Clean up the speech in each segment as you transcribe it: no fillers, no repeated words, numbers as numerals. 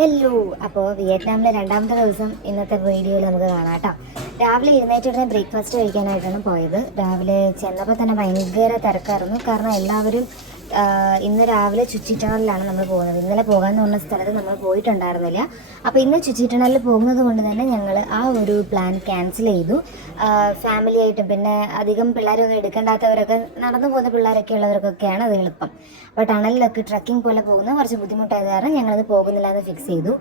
Hello. അപ്പോൾ വിയറ്റ്നാമിലെ രണ്ടാമത്തെ ദിവസം ഇന്നത്തെ വീഡിയോയിൽ നമുക്ക് കാണാം കേട്ടോ. രാവിലെ എഴുന്നേറ്റ് ബ്രേക്ക്ഫാസ്റ്റ് കഴിക്കാനായിട്ടാണ് പോയത്. രാവിലെ ചെന്നപ്പോൾ തന്നെ ഭയങ്കര തിരക്കായിരുന്നു. കാരണം എല്ലാവരും ഇന്ന് രാവിലെ ചുറ്റിട്ടണലിലാണ് നമ്മൾ പോകുന്നത്. ഇന്നലെ പോകാമെന്ന് പറഞ്ഞ സ്ഥലത്ത് നമ്മൾ പോയിട്ടുണ്ടായിരുന്നില്ല. അപ്പോൾ ഇന്ന് ചുറ്റിട്ടണലിൽ പോകുന്നത് കൊണ്ട് തന്നെ ഞങ്ങൾ ആ ഒരു പ്ലാൻ ക്യാൻസൽ ചെയ്തു. ഫാമിലി ആയിട്ടും പിന്നെ അധികം പിള്ളേരൊന്നും എടുക്കേണ്ടാത്തവരൊക്കെ നടന്നു പോകുന്ന പിള്ളേരൊക്കെ ഉള്ളവർക്കൊക്കെയാണ് അത് എളുപ്പം. അപ്പോൾ ടണലിലൊക്കെ ട്രക്കിംഗ് പോലെ പോകുന്ന കുറച്ച് ബുദ്ധിമുട്ടായത് കാരണം ഞങ്ങളത് പോകുന്നില്ല എന്ന് ഫിക്സ് ചെയ്തു.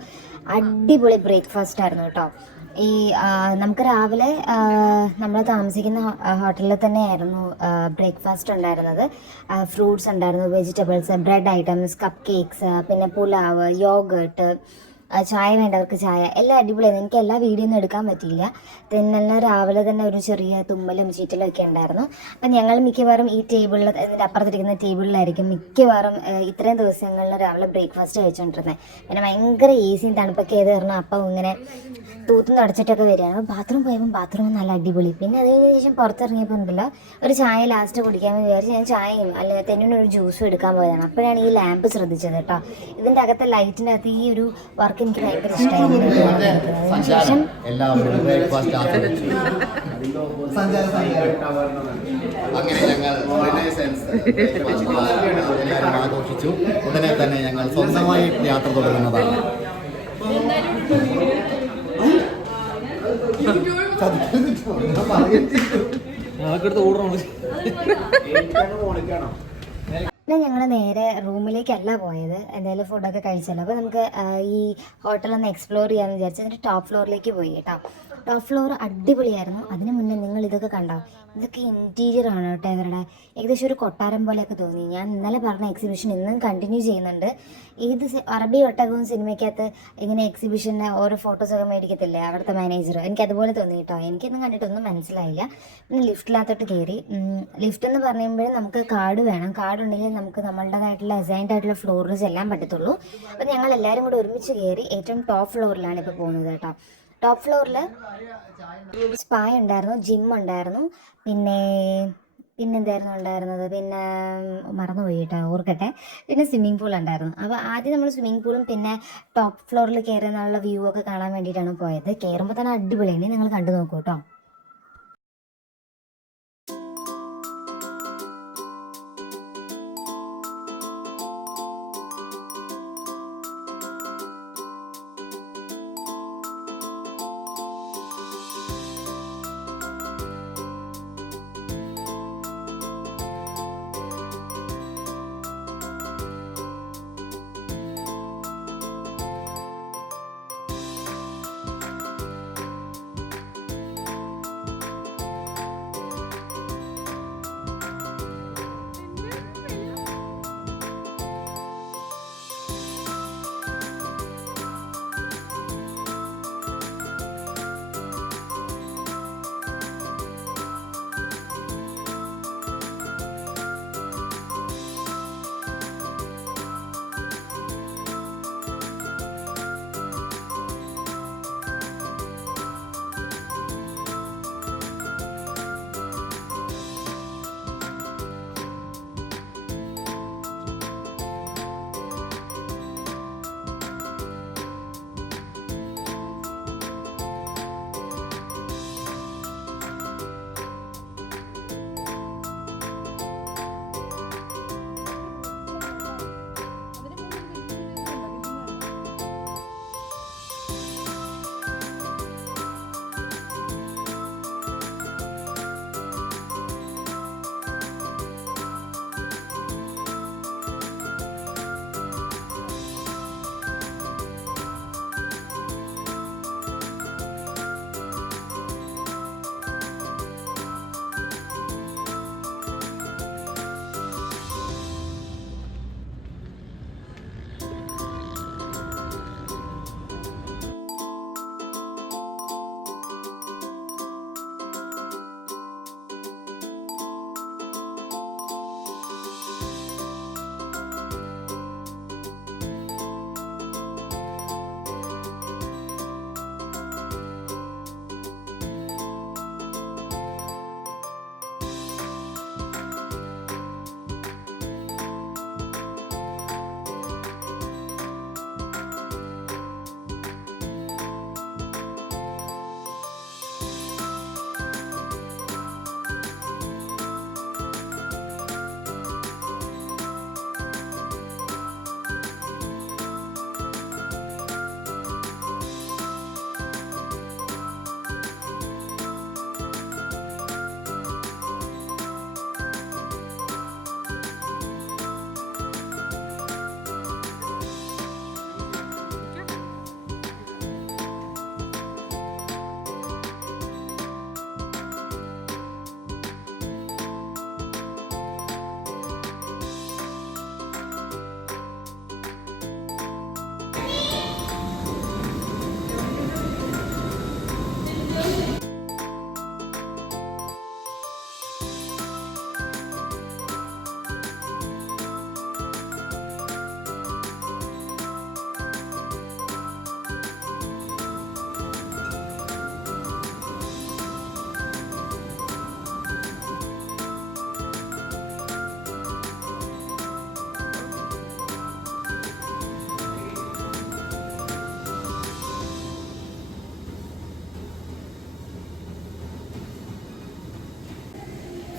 അടിപൊളി ബ്രേക്ക്ഫാസ്റ്റ് ആയിരുന്നു കേട്ടോ. ഈ നമുക്ക് രാവിലെ നമ്മൾ താമസിക്കുന്ന ഹോട്ടലിൽ തന്നെയായിരുന്നു ബ്രേക്ക്ഫാസ്റ്റ് ഉണ്ടായിരുന്നത്. ഫ്രൂട്ട്സ് ഉണ്ടായിരുന്നു, vegetables, bread items, cup cakes, പിന്നെ പുലാവ്, യോഗേർട്ട്, ചായ വേണ്ടവർക്ക് ചായ, എല്ലാം അടിപൊളിയായിരുന്നു. എനിക്ക് എല്ലാ വീഡിയോ ഒന്നും എടുക്കാൻ പറ്റിയില്ല. പിന്നെ രാവിലെ തന്നെ ഒരു ചെറിയ തുമ്മലും ചീറ്റലും ഒക്കെ ഉണ്ടായിരുന്നു. അപ്പം ഞങ്ങൾ മിക്കവാറും ഈ ടേബിളിൽ, ഇതിൻ്റെ അപ്പുറത്തിരിക്കുന്ന ടേബിളിലായിരിക്കും മിക്കവാറും ഇത്രയും ദിവസങ്ങളിൽ രാവിലെ ബ്രേക്ക്ഫാസ്റ്റ് കഴിച്ചുകൊണ്ടിരുന്നത്. പിന്നെ ഭയങ്കര ഈസിയും തണുപ്പൊക്കെ ചെയ്ത് കാരണം അപ്പം ഇങ്ങനെ തൂത്തും തുടച്ചിട്ടൊക്കെ വരികയാണ്. ബാത്റൂം പോയപ്പോൾ ബാത്റൂം നല്ല അടിപൊളി. പിന്നെ അത് കഴിഞ്ഞ ശേഷം പുറത്തിറങ്ങിയപ്പോൾ ഉണ്ടല്ലോ ഒരു ചായ ലാസ്റ്റ് കുടിക്കാമെന്ന് വിചാരിച്ച് ഞാൻ ചായയും അല്ലെങ്കിൽ തെന്നിനൊരു ജ്യൂസും എടുക്കാൻ പോയതാണ്. അപ്പോഴാണ് ഈ ലാമ്പ് ശ്രദ്ധിച്ചത് കേട്ടോ. ഇതിൻ്റെ അകത്തെ ലൈറ്റിനകത്ത് ഈ ഒരു വർക്ക് എനിക്ക് ഭയങ്കര ഇഷ്ടമായിരുന്നു. അതിനുശേഷം അങ്ങനെ ഞങ്ങൾ ആഘോഷിച്ചു. ഉടനെ തന്നെ ഞങ്ങൾ സ്വന്തമായി യാത്ര തുടങ്ങുന്നതാണ്. പിന്നെ ഞങ്ങൾ നേരെ റൂമിലേക്കല്ല പോയത്. എന്തായാലും ഫുഡൊക്കെ കഴിച്ചല്ലോ. അപ്പോൾ നമുക്ക് ഈ ഹോട്ടലൊന്ന് എക്സ്പ്ലോർ ചെയ്യാമെന്ന് വിചാരിച്ചു. എന്നിട്ട് ടോപ്പ് ഫ്ലോറിലേക്ക് പോയി കേട്ടോ. ടോപ്പ് ഫ്ലോർ അടിപൊളിയായിരുന്നു. അതിന് മുന്നേ നിങ്ങൾ ഇതൊക്കെ കണ്ടോ? ഇതൊക്കെ ഇൻറ്റീരിയർ ആണ് കേട്ടോ ഇവരുടെ. ഏകദേശം ഒരു കൊട്ടാരം പോലെയൊക്കെ തോന്നി. ഞാൻ ഇന്നലെ പറഞ്ഞ എക്സിബിഷൻ ഇന്നും കണ്ടിന്യൂ ചെയ്യുന്നുണ്ട്. ഏത് അറബി ഒട്ടകവും സിനിമയ്ക്കകത്ത് ഇങ്ങനെ എക്സിബിഷന് ഓരോ ഫോട്ടോസൊക്കെ മേടിക്കത്തില്ലേ അവിടുത്തെ മാനേജർ, എനിക്ക് അതുപോലെ തോന്നി കേട്ടോ. എനിക്കൊന്നും കണ്ടിട്ടൊന്നും മനസ്സിലായില്ല. പിന്നെ ലിഫ്റ്റിനകത്തോട്ട് കയറി. ലിഫ്റ്റ് എന്ന് പറയുമ്പോഴും നമുക്ക് കാർഡ് വേണം. കാർഡ് ഉണ്ടെങ്കിൽ നമുക്ക് നമ്മളുടേതായിട്ടുള്ള അസൈൻഡ് ആയിട്ടുള്ള ഫ്ലോറിൽ ചെല്ലാൻ പറ്റത്തുള്ളൂ. അപ്പോൾ ഞങ്ങൾ എല്ലാവരും കൂടെ ഒരുമിച്ച് കയറി ഏറ്റവും ടോപ്പ് ഫ്ലോറിലാണ് ഇപ്പോൾ പോകുന്നത് കേട്ടോ. ടോപ്പ് ഫ്ലോറിൽ സ്പാ ഉണ്ടായിരുന്നു, ജിം ഉണ്ടായിരുന്നു, പിന്നെന്തായിരുന്നു ഉണ്ടായിരുന്നത്, പിന്നെ മറന്നുപോയി കേട്ടോ, ഓർക്കട്ടെ. പിന്നെ സ്വിമ്മിംഗ് പൂൾ ഉണ്ടായിരുന്നു. അപ്പോൾ ആദ്യം നമ്മൾ സ്വിമ്മിംഗ് പൂളും പിന്നെ ടോപ്പ് ഫ്ലോറിൽ കയറുന്നുള്ള വ്യൂ ഒക്കെ കാണാൻ വേണ്ടിയിട്ടാണ് പോയത്. കയറുമ്പോൾ തന്നെ അടിപൊളിയാണ്, നിങ്ങൾ കണ്ടു നോക്കൂ കേട്ടോ.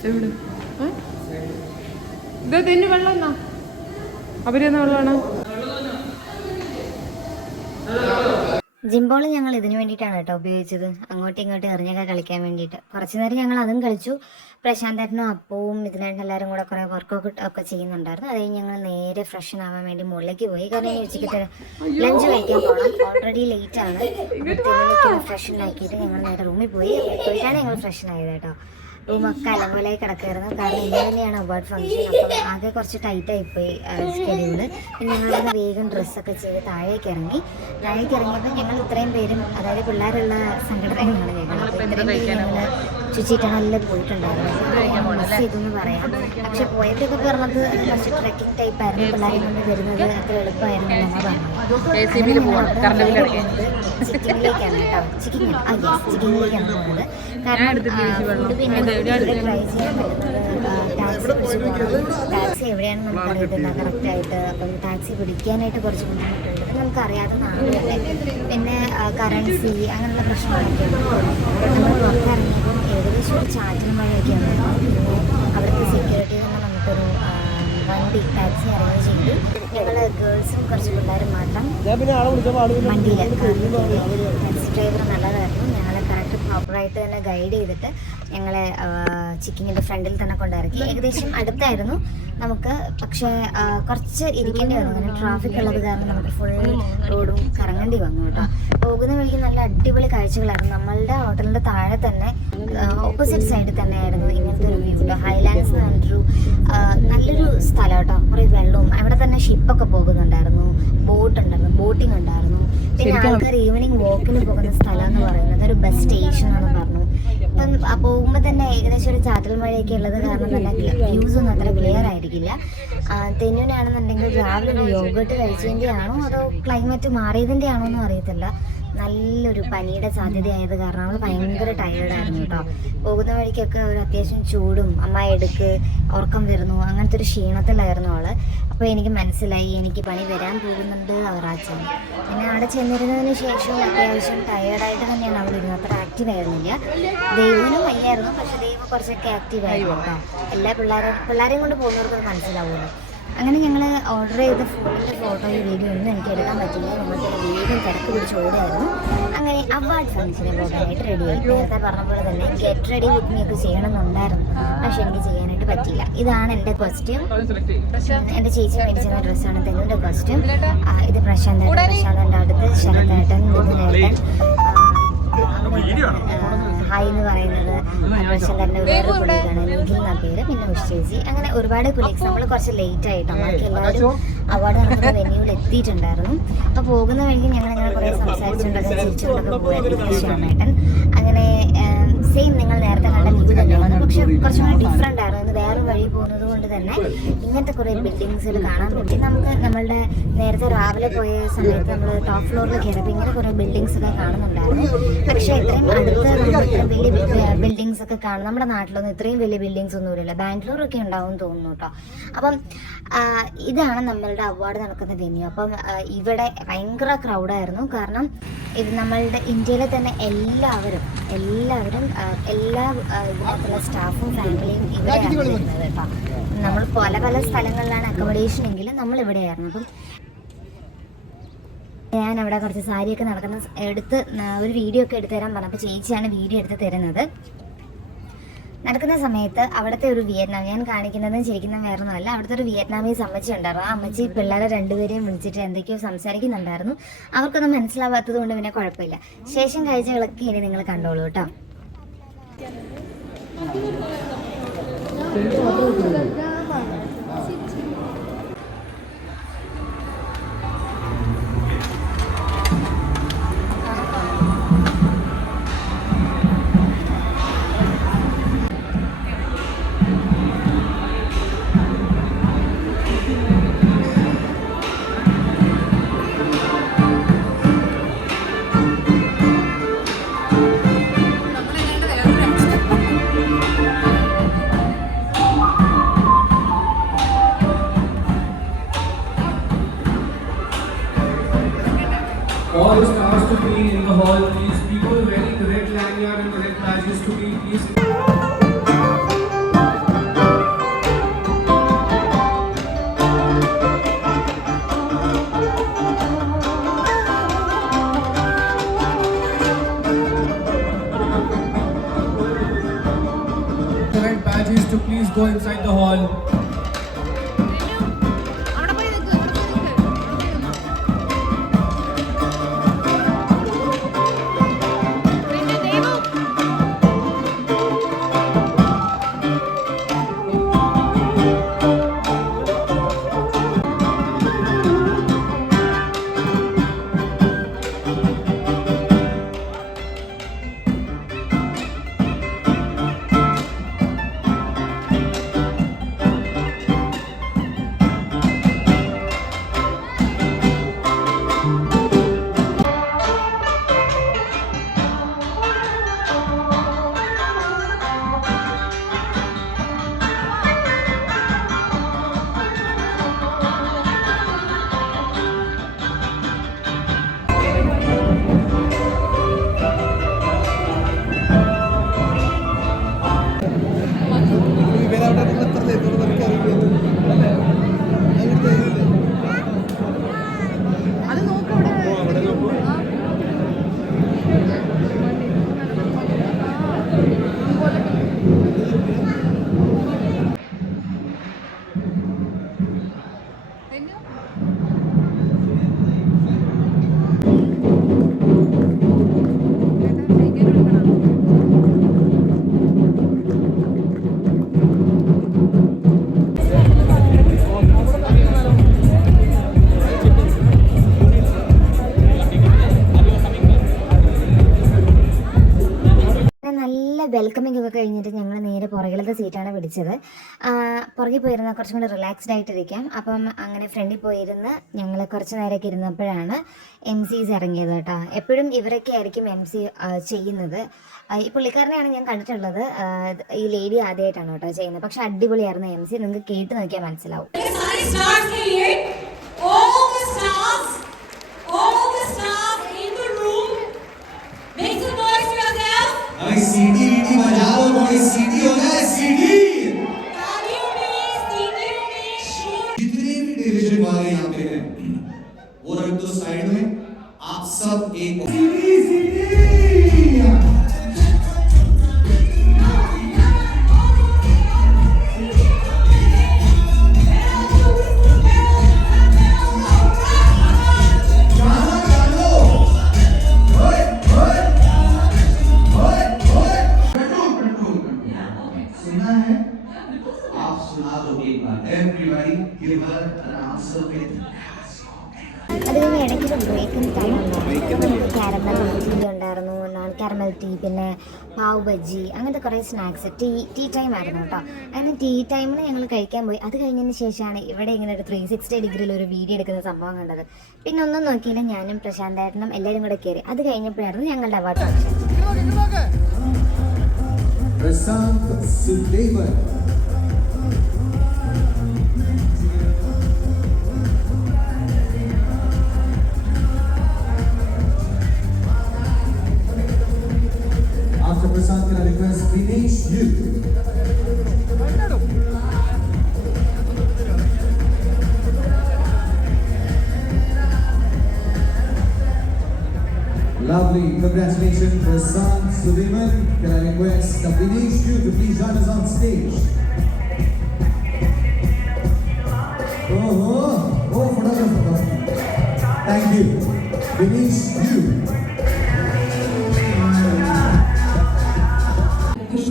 എവിടെ ഇത് തെന്നു വെള്ളം എന്നാ അവരെന്നാ വെള്ളമാണ്. ജിംബോൾ ഞങ്ങൾ ഇതിനു വേണ്ടിയിട്ടാണ് കേട്ടോ ഉപയോഗിച്ചത്, അങ്ങോട്ടും ഇങ്ങോട്ടും എറിഞ്ഞൊക്കെ കളിക്കാൻ വേണ്ടിയിട്ട്. കുറച്ച് നേരം ഞങ്ങൾ അതും കളിച്ചു. പ്രശാന്തേട്ടനും അപ്പവും ഇതിനായിട്ട് എല്ലാവരും കൂടെ കുറേ വർക്കൊക്കെ ഒക്കെ ചെയ്യുന്നുണ്ടായിരുന്നു. അത് കഴിഞ്ഞ് ഞങ്ങൾ നേരെ ഫ്രഷൻ ആവാൻ വേണ്ടി മുകളിലേക്ക് പോയി. കാരണം ഈ ഉച്ചയ്ക്ക് ലഞ്ച് കഴിക്കാൻ പോകണം, ഓൾറെഡി ലേറ്റ് ആണ്. ഫ്രഷൻ ആക്കിയിട്ട് ഞങ്ങൾ നേരെ റൂമിൽ പോയി. പോയിട്ടാണ് ഞങ്ങൾ ഫ്രഷൻ ആയത് കേട്ടോ. റൂമൊക്കെ അലങ്കോലായി കിടക്കായിരുന്നു, കാരണം ഇന്ന് തന്നെയാണ് അവാർഡ് ഫംഗ്ഷൻ. അപ്പം ആകെ കുറച്ച് ടൈറ്റായിപ്പോയി സ്കെഡ്യൂള്. പിന്നെ ഞങ്ങളൊന്ന് വേഗം ഡ്രസ്സൊക്കെ ചെയ്ത് താഴേക്ക് ഇറങ്ങിയപ്പോൾ ഞങ്ങൾ ഇത്രയും പേരും, അതായത് പിള്ളേരുള്ള സംഘടനകളാണ് ഞങ്ങൾ. അപ്പോൾ ഇത്രയും പേര് ഞങ്ങൾ ചുച്ചിട്ടണെല്ലാം പോയിട്ടുണ്ടായിരുന്നു. മിസ് ചെയ്തെന്ന് പറയാം. പക്ഷെ പോയതൊക്കെ പറഞ്ഞത് കുറച്ച് ട്രെക്കിംഗ് ടൈപ്പ് ആയിരുന്നു. പിള്ളേരെ കൊണ്ട് വരുന്നത് അത്ര എളുപ്പമായിരുന്നു എന്നാണ് പറഞ്ഞത്. ചിക്കിങ്ങിലേക്കാണ് കേട്ടോ, ചിക്കിങ്ങിലേക്കാണ് പോകുന്നത്. കാരണം ഫുഡ് പിന്നെ ട്രൈ ചെയ്യാൻ പറ്റുന്നത് ടാക്സി പിടിച്ച് പോകണം. ടാക്സി എവിടെയാണെന്ന് നമുക്കറിയത്തില്ല കറക്റ്റായിട്ട്. അപ്പം ടാക്സി പിടിക്കാനായിട്ട് കുറച്ച് ബുദ്ധിമുട്ടുണ്ട്, നമുക്കറിയാതെ നാട് തന്നെ. പിന്നെ കറൻസി അങ്ങനെയുള്ള പ്രശ്നങ്ങളൊക്കെ ഉണ്ട്. നമ്മൾ പുറത്തിറങ്ങിയപ്പം ഏകദേശം ഒരു ചാറ്റൽ മഴയൊക്കെ ഉണ്ടായിരുന്നു. പിന്നെ അവിടുത്തെ സെക്യൂരിറ്റി തന്നെ നമുക്കൊരു വണ്ടി ടാക്സി അറേഞ്ച് ചെയ്തു. ഞങ്ങൾ ഗേൾസും കുറച്ച് പിള്ളേരും മാത്രം വണ്ടിയിൽ. ടാക്സി ഡ്രൈവർ നല്ലതായിരുന്നു, ഞങ്ങളെ കറക്റ്റ് പ്രോപ്പറായിട്ട് തന്നെ ഗൈഡ് ചെയ്തിട്ട് ഞങ്ങളെ ചിക്കിങ്ങിൻ്റെ ഫ്രണ്ടിൽ തന്നെ കൊണ്ടിറക്കി. ഏകദേശം അടുത്തായിരുന്നു നമുക്ക്, പക്ഷേ കുറച്ച് ഇരിക്കേണ്ടി വന്നു. അങ്ങനെ ട്രാഫിക് ഉള്ളത് കാരണം നമുക്ക് ഫുൾ റോഡും കറങ്ങേണ്ടി വന്നു കേട്ടോ. പോകുന്ന വഴിക്ക് നല്ല അടിപൊളി കാഴ്ചകളായിരുന്നു. നമ്മളുടെ ഹോട്ടലിൻ്റെ താഴെ തന്നെ ഓപ്പോസിറ്റ് സൈഡിൽ തന്നെയായിരുന്നു ഇങ്ങനത്തെ ഒരു വ്യൂ. ഹൈലാൻഡ്സ് എന്ന് പറഞ്ഞിട്ടൊരു നല്ലൊരു സ്ഥലം കേട്ടോ. കുറേ വെള്ളവും അവിടെ തന്നെ ഷിപ്പൊക്കെ പോകുന്നുണ്ടായിരുന്നു, ബോട്ടിംഗ് ഉണ്ടായിരുന്നു. പിന്നെ ആൾക്കാർ ഈവനിങ് വാക്കിന് പോകുന്ന സ്ഥലം എന്ന് പറയുന്നത് ഒരു ബസ് സ്റ്റേഷൻ എന്ന് പറഞ്ഞു. ഇപ്പം പോകുമ്പോൾ തന്നെ ഏകദേശം ഒരു ചാറ്റൽ മഴയൊക്കെ ഉള്ളത് കാരണം തന്നെ വ്യൂസ് ഒന്നും അത്ര ക്ലിയർ ആയിരിക്കില്ല. തെന്നിനാണെന്നുണ്ടെങ്കിൽ രാവിലെ ഒരു യോഗട്ട് കഴിച്ചതിൻ്റെ ആണോ അതോ ക്ലൈമറ്റ് മാറിയതിൻ്റെ ആണോ എന്നും അറിയത്തില്ല. നല്ലൊരു പനിയുടെ സാധ്യതയായത് കാരണം അവൾ ഭയങ്കര ടയേർഡായിരുന്നു കേട്ടോ. പോകുന്ന വഴിക്കൊക്കെ ഒരു അത്യാവശ്യം ചൂടും എടുക്ക് ഉറക്കം വരുന്നു, അങ്ങനത്തെ ഒരു ക്ഷീണത്തിലായിരുന്നു അവള്. അപ്പോൾ എനിക്ക് മനസ്സിലായി എനിക്ക് പനി വരാൻ പോകുന്നുണ്ട് അവറാച്ചാണ്. പിന്നെ അവിടെ ചെന്നിരുന്നതിന് ശേഷം അത്യാവശ്യം ടയേർഡായിട്ട് തന്നെയാണ് അവൾ ഇരുന്നത്, അത്ര ആക്റ്റീവ് ആയിരുന്നില്ല. ദൈവനും വയ്യായിരുന്നു, പക്ഷെ ദൈവം കുറച്ചൊക്കെ ആക്റ്റീവ് ആയിരുന്നു കേട്ടോ. എല്ലാ പിള്ളേരെയും കൊണ്ട് പോകുന്നവർക്ക് മനസ്സിലാവുമല്ലോ. അങ്ങനെ ഞങ്ങൾ ഓർഡർ ചെയ്ത ഫുഡിൻ്റെ ഫോട്ടോയും വീഡിയോ ഒന്നും എനിക്ക് എടുക്കാൻ പറ്റില്ല. നമുക്ക് വേഗം തിരക്ക് പിടിച്ച് ഓടുകയായിരുന്നു. അങ്ങനെ അവാർഡ് ഫംഗ്ഷന് പോകാനായിട്ട് റെഡിയായി. നേരത്തെ പറഞ്ഞ പോലെ തന്നെ ഗെറ്റ് റെഡി വിത്ത് മീ ഒക്കെ ചെയ്യണമെന്നുണ്ടായിരുന്നു, പക്ഷെ എനിക്ക് ചെയ്യാനായിട്ട് പറ്റില്ല. ഇതാണ് എൻ്റെ കോസ്റ്റ്യൂം, എൻ്റെ ചേച്ചി മേടിച്ചിരുന്ന ഡ്രസ്സാണ് തെന്നിൻ്റെ കോസ്റ്റ്യൂം. ഇത് പ്രശാന്തൻ്റെ അടുത്ത് ശരത്തേട്ടൻ, മിഥുനേട്ടൻ, ഹായ് എന്ന് പറയുന്നത് പ്രശാന്തൻ്റെ വേറെ കൊളീഗാണ്, നിഖിൽ എന്ന പേര്, പിന്നെ ഉഷ് ചേച്ചി. അങ്ങനെ ഒരുപാട് കൊളീഗ്സ്. നമ്മൾ കുറച്ച് ലേറ്റ് ആയിട്ടോ, ബാക്കി എല്ലാവരും അവാർഡ് നടക്കുന്ന വെന്യൂവിൽ എത്തിയിട്ടുണ്ടായിരുന്നു. അപ്പോൾ പോകുന്ന വഴിക്ക് ഞങ്ങളിങ്ങനെ കുറേ സംസാരിച്ചുകൊണ്ടൊക്കെ ചിരിച്ചുകൊണ്ടൊക്കെ പോയായിരുന്നു ശ്യാമേട്ടൻ. അങ്ങനെ സെയിം നിങ്ങൾ നേരത്തെ കണ്ട വ്യൂ തന്നെയാണ്, പക്ഷെ കുറച്ചും കൂടി ഡിഫറെൻ്റ് ആയിരുന്നു. ഇന്ന് വേറെ വഴി പോകുന്നത് കൊണ്ട് തന്നെ ഇങ്ങനത്തെ കുറേ ബിൽഡിങ്സുകൾ കാണാൻ പറ്റി. നമുക്ക് നമ്മളുടെ നേരത്തെ രാവിലെ പോയ സമയത്ത് നമ്മൾ ടോപ്പ് ഫ്ലോറിൽ കയറിയപ്പോൾ ഇങ്ങനെ കുറേ ബിൽഡിങ്സ് ഒക്കെ കാണുന്നുണ്ടായിരുന്നു. പക്ഷേ ഇത്രയും അടുത്ത് നമ്മൾ ഇത്രയും വലിയ ബിൽഡിങ്സ് ഒക്കെ കാണും. നമ്മുടെ നാട്ടിലൊന്നും ഇത്രയും വലിയ ബിൽഡിങ്സ് ഒന്നുമില്ല, ബാംഗ്ലൂരൊക്കെ ഉണ്ടാവും തോന്നുന്നു കേട്ടോ. അപ്പം ഇതാണ് നമ്മളുടെ അവാർഡ് നടക്കുന്ന വെന്യൂ. അപ്പം ഇവിടെ ഭയങ്കര ക്രൗഡായിരുന്നു, കാരണം ഇത് നമ്മളുടെ ഇന്ത്യയിലെ തന്നെ എല്ലാവരും എല്ലാ ഇതിനകത്തുള്ള സ്റ്റാഫും ഫാമിലിയും ഇവിടെയാണ് വരുന്നത് കേട്ടോ. നമ്മൾ പല സ്ഥലങ്ങളിലാണ് അക്കോമഡേഷൻ എങ്കിലും നമ്മൾ ഇവിടെയായിരുന്നു. അപ്പം ഞാൻ അവിടെ കുറച്ച് സാരിയൊക്കെ നടക്കുന്ന ഒരു വീഡിയോ ഒക്കെ എടുത്തു തരാൻ പറഞ്ഞപ്പോൾ ചേച്ചിയാണ് വീഡിയോ എടുത്ത് തരുന്നത്. നടക്കുന്ന സമയത്ത് അവിടുത്തെ ഒരു ഞാൻ കാണിക്കുന്നതും ചിരിക്കുന്നതും വേറെ ഒന്നുമല്ല. അവിടുത്തെ ഒരു വിയറ്റ്നാമീസ് അമ്മച്ചി ഉണ്ടായിരുന്നു. ആ അമ്മച്ചി പിള്ളേരെ രണ്ടുപേരെയും വിളിച്ചിട്ട് എന്തൊക്കെയോ സംസാരിക്കുന്നുണ്ടായിരുന്നു. അവർക്കൊന്നും മനസ്സിലാവാത്തത് കൊണ്ട് പിന്നെ കുഴപ്പമില്ല. ശേഷം കാഴ്ചകളൊക്കെ ഇനി നിങ്ങൾ കണ്ടോളൂ കേട്ടോ. All the stars to be in the hall, please. People wearing the red lanyard and the red badges to be, please. please go inside the hall. നല്ല വെൽക്കമിംഗ് ഒക്കെ കഴിഞ്ഞിട്ട് ഞങ്ങൾ നേരെ പുറകിലത്തെ സീറ്റാണ് പിടിച്ചത്. പുറകിൽ പോയിരുന്ന കുറച്ചും കൂടി റിലാക്സ്ഡ് ആയിട്ടിരിക്കാം. അപ്പം അങ്ങനെ ഫ്രണ്ടിൽ പോയിരുന്ന് ഞങ്ങൾ കുറച്ച് നേരമൊക്കെ ഇരുന്നപ്പോഴാണ് MCs ഇറങ്ങിയത് കേട്ടോ. എപ്പോഴും ഇവരൊക്കെ ആയിരിക്കും MC ചെയ്യുന്നത്. ഈ പുള്ളിക്കാരനെയാണ് ഞാൻ കണ്ടിട്ടുള്ളത്. ഈ ലേഡി ആദ്യമായിട്ടാണ് കേട്ടോ ചെയ്യുന്നത്. പക്ഷെ അടിപൊളിയായിരുന്നു MC. നിങ്ങൾക്ക് കേട്ട് നോക്കിയാൽ മനസ്സിലാവും. CD बजा लो कोई CD होना है CD जितने भी डिवीजन वाले यहाँ पे हैं वो रख दो साइड में. आप सब एक അത് കഴിഞ്ഞ് ഇടയ്ക്കൊരു ബ്രേക്കിംഗ് ടൈം ഉണ്ടായിരുന്നു. കാരമൽ ടീ ഉണ്ടായിരുന്നു, നോൺ കാരമൽ ടീ, പിന്നെ പാവ് ബജ്ജി, അങ്ങനത്തെ കുറേ സ്നാക്സ്. ടീ ടൈം ആയിരുന്നു കേട്ടോ. അങ്ങനെ ടീ ടൈമിൽ ഞങ്ങൾ കഴിക്കാൻ പോയി. അത് കഴിഞ്ഞതിന് ശേഷമാണ് ഇവിടെ ഇങ്ങനെ ഒരു 360 ഡിഗ്രിയിൽ ഒരു വീഡിയോ എടുക്കുന്ന സംഭവം കണ്ടത്. പിന്നെ ഒന്നും നോക്കിയില്ല, ഞാനും പ്രശാന്തേട്ടനും എല്ലാവരും കൂടെ കയറി. അത് കഴിഞ്ഞപ്പോഴായിരുന്നു ഞങ്ങളുടെ award function. After Prasad, can I request Dinesh you? Lovely, congratulations Prasad Suleiman. Can I request Dinesh you to please join us on stage? Oh, photographer. Thank you. Dinesh you.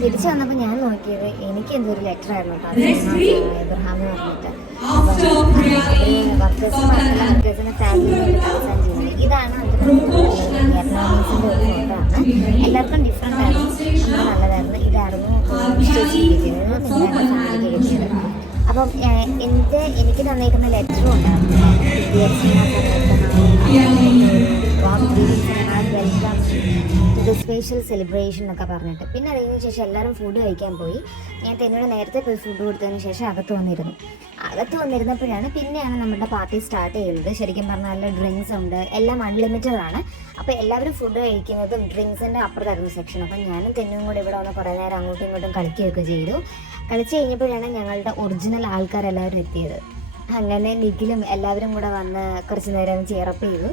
തിരിച്ചു വന്നപ്പോൾ ഞാൻ നോക്കിയത് എനിക്ക് എന്തൊരു ലെറ്റർ ആയിരുന്നു കേട്ടോ. Abraham എന്ന് പറഞ്ഞിട്ട് വർക്കേഴ്സിനെ ഫാമിലി കൺസേൺ ചെയ്യുന്നത്. ഇതാണ് എറണാകുളത്തിൻ്റെ ഒരു ഫോട്ടോയാണ്. എല്ലാവർക്കും ഡിഫറെൻ്റ് ആയിരുന്നു, നല്ലതായിരുന്നു. ഇതായിരുന്നു കിട്ടിയത്, നിങ്ങളുടെ ഫാമിലിക്ക് കിട്ടിയത്. അപ്പം എനിക്ക് തന്നേക്കുന്ന ലെറ്ററും ഉണ്ടായിരുന്നു. വെൽക്കം ടു സ്പെഷ്യൽ സെലിബ്രേഷൻ എന്നൊക്കെ പറഞ്ഞിട്ട്. പിന്നെ അത് കഴിഞ്ഞ ശേഷം എല്ലാവരും ഫുഡ് കഴിക്കാൻ പോയി. ഞാൻ തെന്നോട് നേരത്തെ പോയി ഫുഡ് കൊടുത്തതിന് ശേഷം അകത്ത് വന്നിരുന്നപ്പോഴാണ് പിന്നെയാണ് നമ്മുടെ പാർട്ടി സ്റ്റാർട്ട് ചെയ്യുന്നത്. ശരിക്കും പറഞ്ഞാൽ നല്ല ഡ്രിങ്ക്സ് ഉണ്ട്, എല്ലാം അൺലിമിറ്റഡ് ആണ്. അപ്പോൾ എല്ലാവരും ഫുഡ് കഴിക്കുന്നതും ഡ്രിങ്ക്സിൻ്റെ അപ്പുറത്തായിരുന്നു സെക്ഷൻ. അപ്പം ഞാനും തെന്നും കൂടെ ഇവിടെ വന്ന് കുറേ നേരം അങ്ങോട്ടും ഇങ്ങോട്ടും കളിക്കുകയൊക്കെ ചെയ്തു. കളിച്ച് കഴിഞ്ഞപ്പോഴാണ് ഞങ്ങളുടെ ഒറിജിനൽ ആൾക്കാരെല്ലാവരും എത്തിയത്. അങ്ങനെ നിഖിലും എല്ലാവരും കൂടെ വന്ന് കുറച്ച് നേരം ചെയറപ്പ് ചെയ്തു.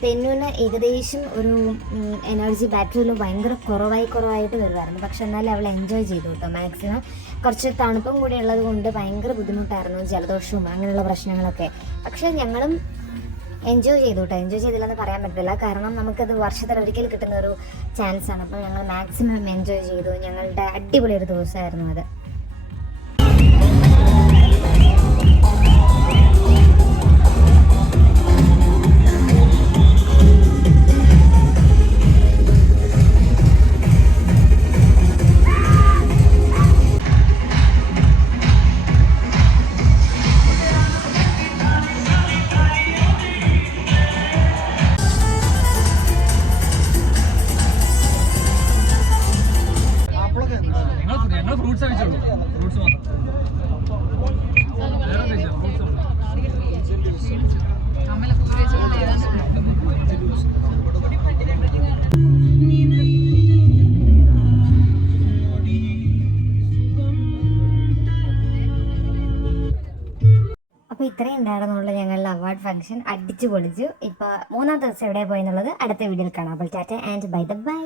തെന്നുവിന് ഏകദേശം ഒരു എനർജി ബാറ്ററിയിൽ ഭയങ്കര കുറവായിട്ട് വരുമായിരുന്നു. പക്ഷെ എന്നാലും അവൾ എൻജോയ് ചെയ്തു കേട്ടോ മാക്സിമം. കുറച്ച് തണുപ്പും കൂടി ഉള്ളത് കൊണ്ട് ഭയങ്കര ബുദ്ധിമുട്ടായിരുന്നു, ജലദോഷവും അങ്ങനെയുള്ള പ്രശ്നങ്ങളൊക്കെ. പക്ഷേ ഞങ്ങളും എൻജോയ് ചെയ്തു കേട്ടോ. എൻജോയ് ചെയ്തില്ലെന്ന് പറയാൻ പറ്റില്ല, കാരണം നമുക്കത് വർഷത്തിൽ ഒരിക്കൽ കിട്ടുന്ന ഒരു ചാൻസാണ്. അപ്പോൾ ഞങ്ങൾ മാക്സിമം എൻജോയ് ചെയ്തു. ഞങ്ങളുടെ അടിപൊളി ഒരു ദിവസമായിരുന്നു അത്. ഞങ്ങൾ ഫ്രൂട്ട്സ് കഴിച്ചോളൂ, ഫ്രൂട്ട്സ് മാത്രം. അപ്പോൾ ഇത്രയും ഉണ്ടായിരുന്നുള്ള ഞങ്ങളുടെ അവാർഡ് ഫംഗ്ഷൻ. അടിച്ചു പൊളിച്ചു. ഇപ്പോൾ 3-ാം ദിവസം എവിടെ പോയെന്നുള്ളത് അടുത്ത വീഡിയോയിൽ കാണാം. അപ്പോൾ ടാറ്റ ആൻഡ് ബൈ.